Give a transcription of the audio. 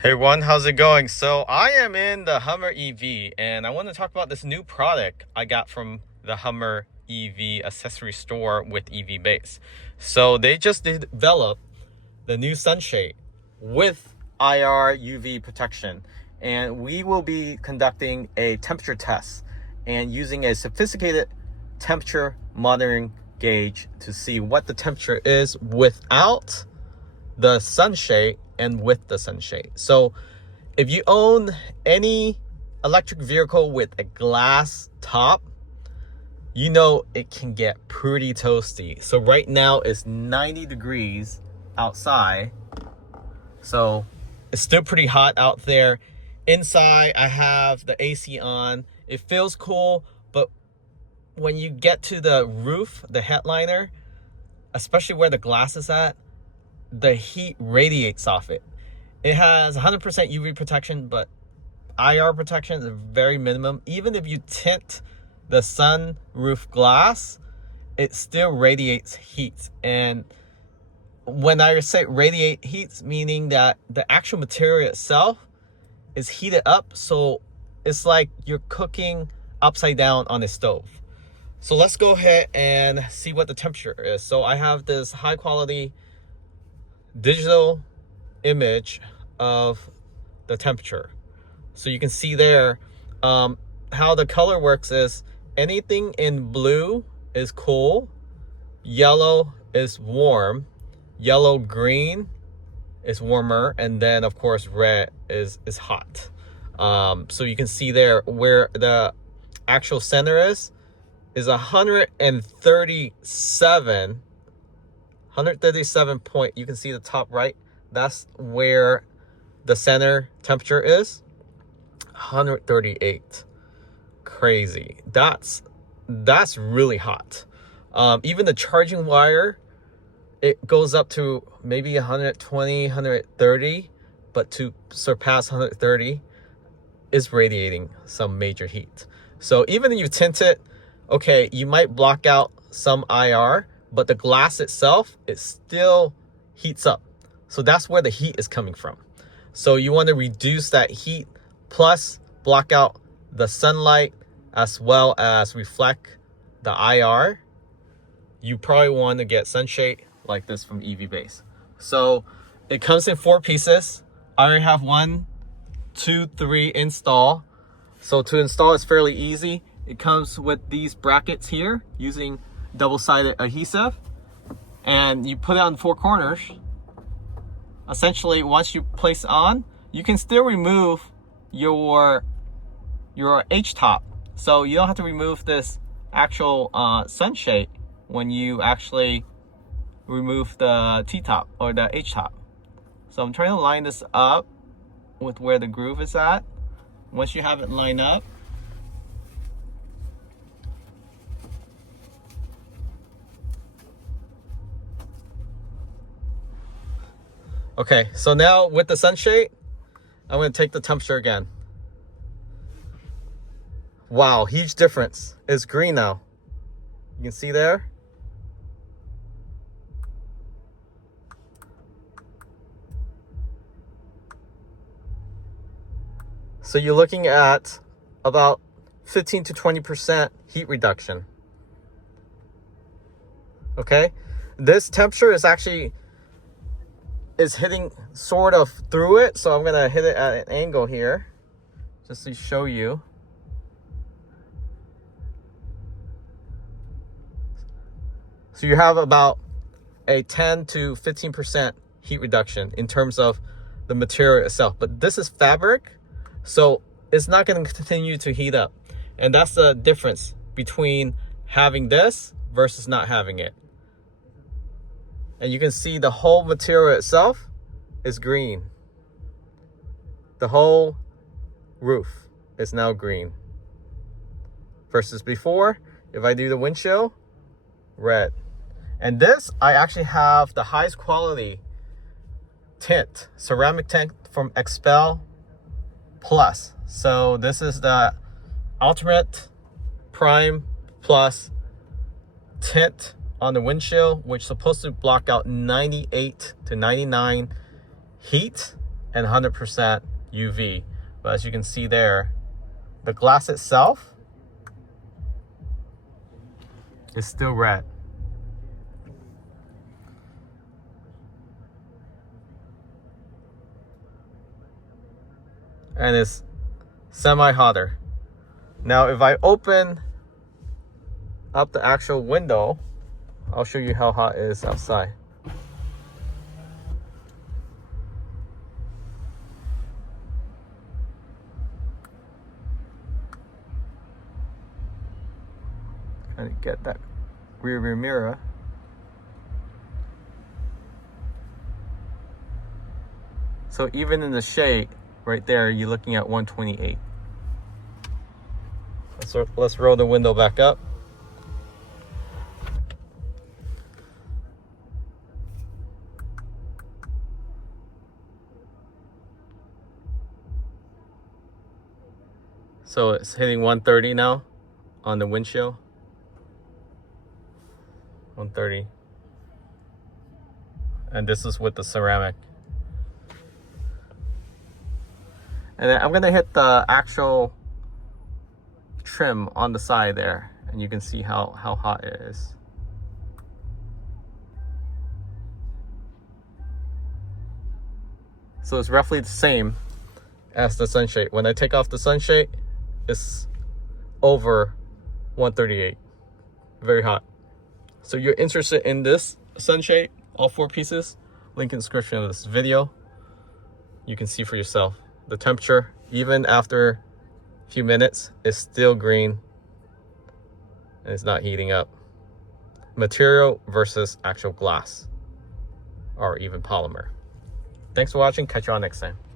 Hey everyone, how's it going? So I am in the Hummer EV and I want to talk about this new product I got from the Hummer EV accessory store with EV base. So they just developed the new sunshade with IR UV protection, and we will be conducting a temperature test and using a sophisticated temperature monitoring gauge to see what the temperature is without the sunshade and with the sunshade. So if you own any electric vehicle with a glass top, you know it can get pretty toasty. So right now it's 90 degrees outside, so it's still pretty hot out there. Inside I have the AC on. It feels cool, but when you get to the roof, the headliner, especially where the glass is at, the heat radiates off it. It has 100% UV protection, but IR protection is very minimum. Even if you tint the sunroof glass, it still radiates heat. And when I say radiate heat, meaning that the actual material itself is heated up, so it's like you're cooking upside down on a stove. So let's go ahead and see what the temperature is. So I have this high quality digital image of the temperature. So you can see there how the color works is anything in blue is cool, yellow is warm, yellow green is warmer, and then of course red is hot. So you can see there where the actual center is 137 point. You can see the top right, that's where the center temperature is. 138. Crazy. That's really hot. Even the charging wire, it goes up to maybe 120, 130, but to surpass 130 is radiating some major heat. So even if you tint it, okay, you might block out some IR, but the glass itself, it still heats up. So that's where the heat is coming from. So you want to reduce that heat, plus block out the sunlight as well as reflect the IR. You probably want to get sunshade like this from EV Base. So it comes in 4 pieces. I already have 1, 2, 3 install. So to install is fairly easy. It comes with these brackets here using double-sided adhesive, and you put it on 4 corners. Essentially, once you place it on, you can still remove your H-top. So you don't have to remove this actual sunshade when you actually remove the T-top or the H-top. So I'm trying to line this up with where the groove is at. Once you have it lined up, okay, so now with the sunshade, I'm going to take the temperature again. Wow, huge difference. It's green now. You can see there. So you're looking at about 15 to 20% heat reduction. Okay, this temperature is actually hitting sort of through it, so I'm gonna hit it at an angle here just to show you. So you have about a 10 to 15% heat reduction in terms of the material itself, but this is fabric, so it's not going to continue to heat up. And that's the difference between having this versus not having it. And you can see the whole material itself is green. The whole roof is now green. Versus before, if I do the windshield, red. And this, I actually have the highest quality tint, ceramic tint from Expel Plus. So this is the Ultimate Prime Plus tint on the windshield, which is supposed to block out 98 to 99 heat and 100% UV. But as you can see there, the glass itself is still red. And it's semi-hotter. Now, if I open up the actual window, I'll show you how hot it is outside. Trying to get that rear view mirror. So even in the shade, right there, you're looking at 128. Let's roll the window back up. So it's hitting 130 now on the windshield. 130. And this is with the ceramic. And then I'm gonna hit the actual trim on the side there, and you can see how hot it is. So it's roughly the same as the sunshade. When I take off the sunshade, it's over 138. Very hot. So you're interested in this sunshade, all 4 pieces, link in the description of this video. You can see for yourself. The temperature, even after a few minutes, is still green and it's not heating up. Material versus actual glass or even polymer. Thanks for watching. Catch you all next time.